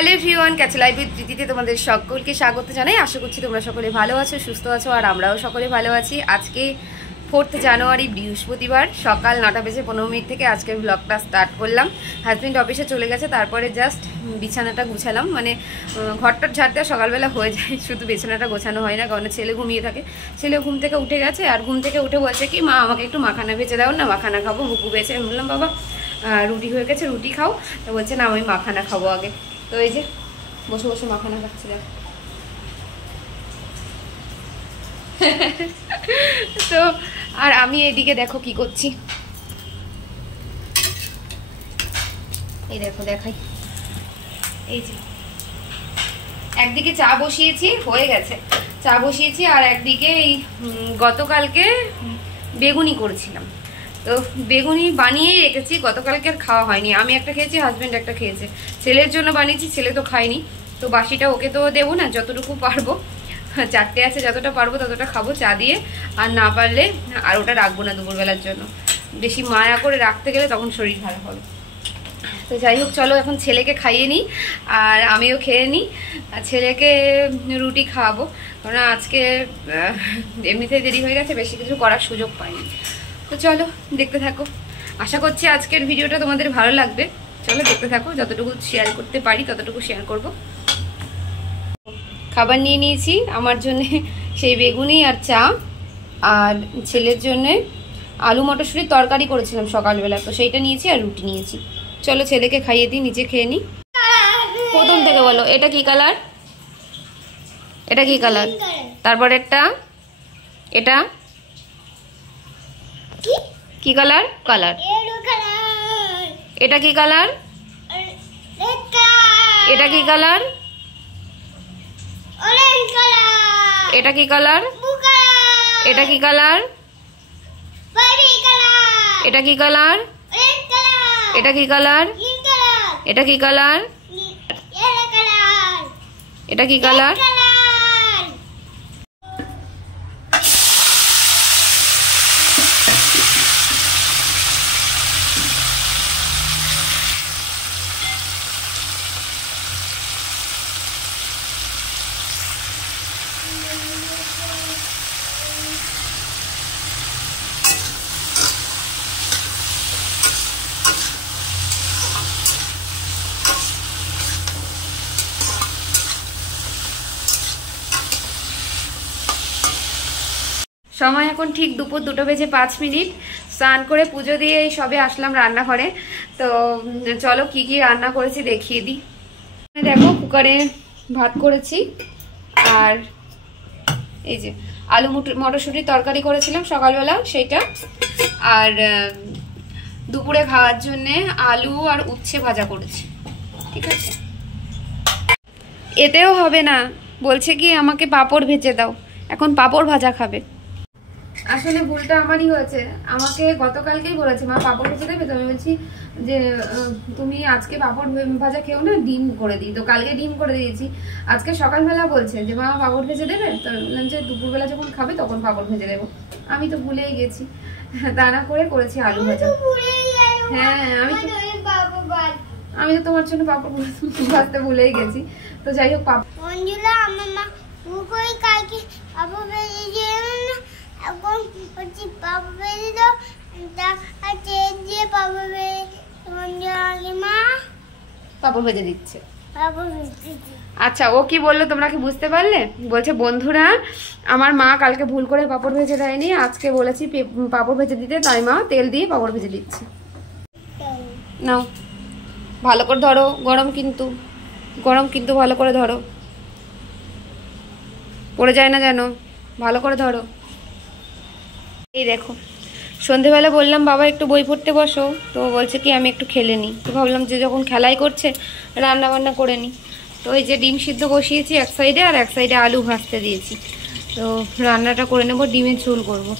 Hello everyone, catch live with প্রীতিতে তোমাদের সকলকে স্বাগত জানাই। আশা করছি তোমরা সকলে ভালো আছো, সুস্থ আছো, আর আমরাও সকলে ভালো আছি। আজকে 4 জানুয়ারি বৃহস্পতিবার সকাল 9:15 থেকে আজকের ব্লগটা স্টার্ট করলাম। হাজব্যান্ড অফিসে চলে গেছে, তারপরে জাস্ট বিছানাটা গুছালাম। মানে ঘরটা ঝাড়তে সকালবেলা হয়ে যায়, শুধু বিছানাটা গোছানো হয় না, কারণ ছেলে ঘুমিয়ে থাকে। ছেলে ঘুম থেকে উঠে গেছে, আর ঘুম থেকে উঠে বলছে কি, মা আমাকে একটু মাখানা ভেজে দাও না, মাখানা খাবো। হুকু বেছে আমি বললাম বাবা রুটি হয়ে গেছে, রুটি খাও। তো বলছে না আমি মাখানা খাবো আগে। তো এই যে বসে বসে মাখানা খাচ্ছি। তো আর আমি এদিকে দেখো কি করছি, এই দেখো দেখাই। এই যে একদিকে চা বসিয়েছি, হয়ে গেছে চা বসিয়েছি, আর একদিকে এই গতকালকে বেগুনি করেছিলাম। তো বেগুনি বানিয়েই রেখেছি, গতকালকে আর খাওয়া হয়নি। আমি একটা খেয়েছি, হাজব্যান্ড একটা খেয়েছে। ছেলের জন্য বানিয়েছি, ছেলে তো খায়নি। তো বাসিটা ওকে তো দেবো না, যতটুকু পারবো, 4টে আছে, যতটা পারবো ততটা খাবো চা দিয়ে। আর না পারলে আর ওটা রাখবো না দুপুরবেলার জন্য। বেশি মায়া করে রাখতে গেলে তখন শরীর খারাপ হবে। তো যাই হোক, চলো এখন ছেলেকে খাইয়ে নিই, আর আমিও খেয়ে নিই। আর ছেলেকে রুটি খাওয়াবো, কারণ আজকে এমনিতেই দেরি হয়ে গেছে, বেশি কিছু করার সুযোগ পাইনি। তো চলো দেখতে থাকো, আশা করছি আজকের ভিডিওটা তোমাদের ভালো লাগবে। চলো দেখতে থাকো, যতটুকু শেয়ার করতে পারি ততটুকু শেয়ার করব। খাবার নিয়ে নিয়েছি, আমার জন্য সেই বেগুনি আর চা, আর ছেলের জন্য আলু মটরশুঁটির তরকারি করেছিলাম সকালবেলা, তো সেইটা নিয়েছি, আর রুটি নিয়েছি। চলো ছেলেকে খাইয়ে দিই, নিচে খেয়ে নিই। প্রথম থেকে বলো, এটা কি কালার? এটা কি কালার? তারপর একটা, এটা কি কালার? কালার। এটা কি কালার? এটা কি কালার? এটা কি কালার? এটা কি কালার? এটা কি কালার? এটা কি কালার? এটা কি কালার? এটা কি কালার? সময় এখন ঠিক দুপুর 2:05। স্নান করে পুজো দিয়ে এই সবে আসলাম রান্নাঘরে। তো চলো কি কি রান্না করেছি দেখিয়ে দিই। দেখো কুকারে ভাত করেছি, আর এই যে আলু মটরশুঁটির তরকারি করেছিলাম সকালবেলা সেইটা, আর দুপুরে খাওয়ার জন্যে আলু আর উচ্ছে ভাজা করেছি। ঠিক আছে, এতেও হবে না, বলছে কি আমাকে পাঁপড় ভেজে দাও, এখন পাঁপড় ভাজা খাবে। আসলে ভুলটা আমারই হয়েছে, আমাকে গতকালকেই বলেছে মা পাঁপড় ভেজে দেবে। তো আমি বলছি যে তুমি আজকে পাঁপড় ভাজা খেও না, ডিম করে দিই। তো কালকে ডিম করে দিয়েছি, আজকে সকালবেলা বলছে যে মা পাঁপড় ভেজে দেবে। তো বললাম যে দুপুরবেলা যখন খাবে তখন পাঁপড় ভেজে দেবো। আমি তো ভুলেই গেছি, তা না করে করেছি আলু ভাজা। হ্যাঁ আমি তো তোমার জন্য পাঁপড় ভাজতে ভুলেই গেছি। তো যাই হোক, পাঁপড় ভেজে দিচ্ছে। আচ্ছা, ও কি বললো তোমরা কি বুঝতে পারলে? বলছে বন্ধুরা, আমার মা কালকে ভুল করে পাঁপড় ভেজে দেয়নি, আজকে বলেছি পাঁপড় ভেজে দিতে, তাই মা তেল দিয়ে পাঁপড় ভেজে দিচ্ছে। নাও ভালো করে ধরো, গরম কিন্তু, গরম কিন্তু, ভালো করে ধরো, পড়ে যায় না যেন, ভালো করে ধরো। এই দেখো, সন্ধেবেলা বললাম বাবা একটু বই পড়তে বসো, তো বলছে কি আমি একটু খেলে নিই। তো ভাবলাম যে যখন খেলাই করছে রান্না বান্না করে নিই। তো এই যে ডিম সিদ্ধ বসিয়েছি এক সাইডে, আর এক সাইডে আলু ভাজতে দিয়েছি। তো রান্নাটা করে নেবো, ডিমের ঝোল করবো।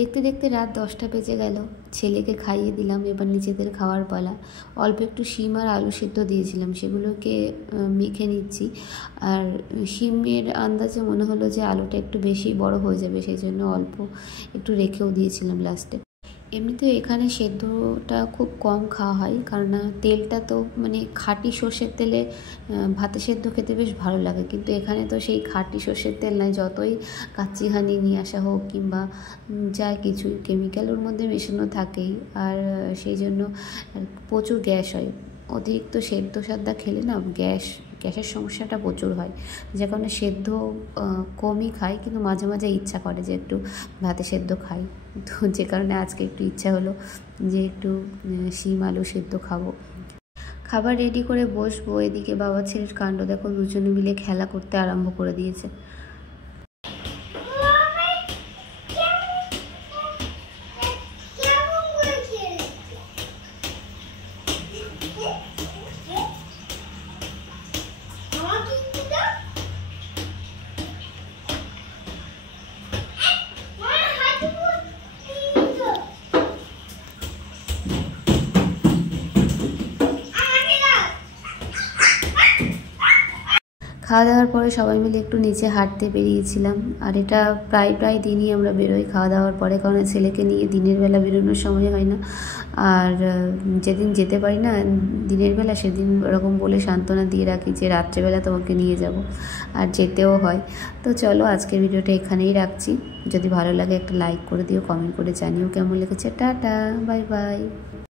দেখতে দেখতে দেখতে রাত 10টা বেজে গেল। ছেলেকে খাইয়ে দিলাম, এবার নিজেদের খাওয়ার পালা। অল্প একটু শিম আর আলু সিদ্ধ দিয়েছিলাম, সেগুলোকে মেখে নিচ্ছি। আর শিমের আন্দাজে মনে হলো যে আলুটা একটু বেশি বড় হয়ে যাবে, সেই জন্য অল্প একটু রেখেও দিয়েছিলাম লাস্টে। এমনিতেও এখানে সেদ্ধটা খুব কম খাওয়া হয়, কারণ তেলটা তো মানে খাঁটি সর্ষের তেলে ভাতে সেদ্ধ খেতে বেশ ভালো লাগে, কিন্তু এখানে তো সেই খাঁটি সর্ষের তেল নয়, যতই কাচ্চি ঘানি নিয়ে আসা হোক কিংবা যা কিছু কেমিক্যাল ওর মধ্যে মেশানো থাকেই। আর সেই জন্য প্রচুর গ্যাস হয়, অতিরিক্ত সেদ্ধ সাদ্দা খেলে না গ্যাসের সমস্যাটা প্রচুর হয়, যে কারণে সেদ্ধ কমই খাই, কিন্তু মাঝে মাঝে ইচ্ছা করে যে একটু ভাতে সেদ্ধ খাই। তো যে কারণে আজকে একটু ইচ্ছা হলো যে একটু শিম আলু সেদ্ধ খাবো। খাবার রেডি করে বসবো, এদিকে বাবা ছেলের কাণ্ড দেখো, দুজনে মিলে খেলা করতে আরম্ভ করে দিয়েছে। খাওয়া দাওয়ার পরে সবাই মিলে একটু নিচে হাঁটতে বেরিয়েছিলাম। আর এটা প্রায় দিনই আমরা বেরোই খাওয়া দাওয়ার পরে, কারণ ছেলেকে নিয়ে দিনের বেলা বেরোনোর সময় হয় না। আর যেদিন যেতে পারি না দিনের বেলা, সেদিন ওরকম বলে সান্ত্বনা দিয়ে রাখি যে রাত্রেবেলা তোমাকে নিয়ে যাব, আর যেতেও হয়। তো চলো আজকের ভিডিওটা এখানেই রাখছি। যদি ভালো লাগে একটা লাইক করে দিও, কমেন্ট করে জানিও কেমন লেগেছে। Tata, bye bye.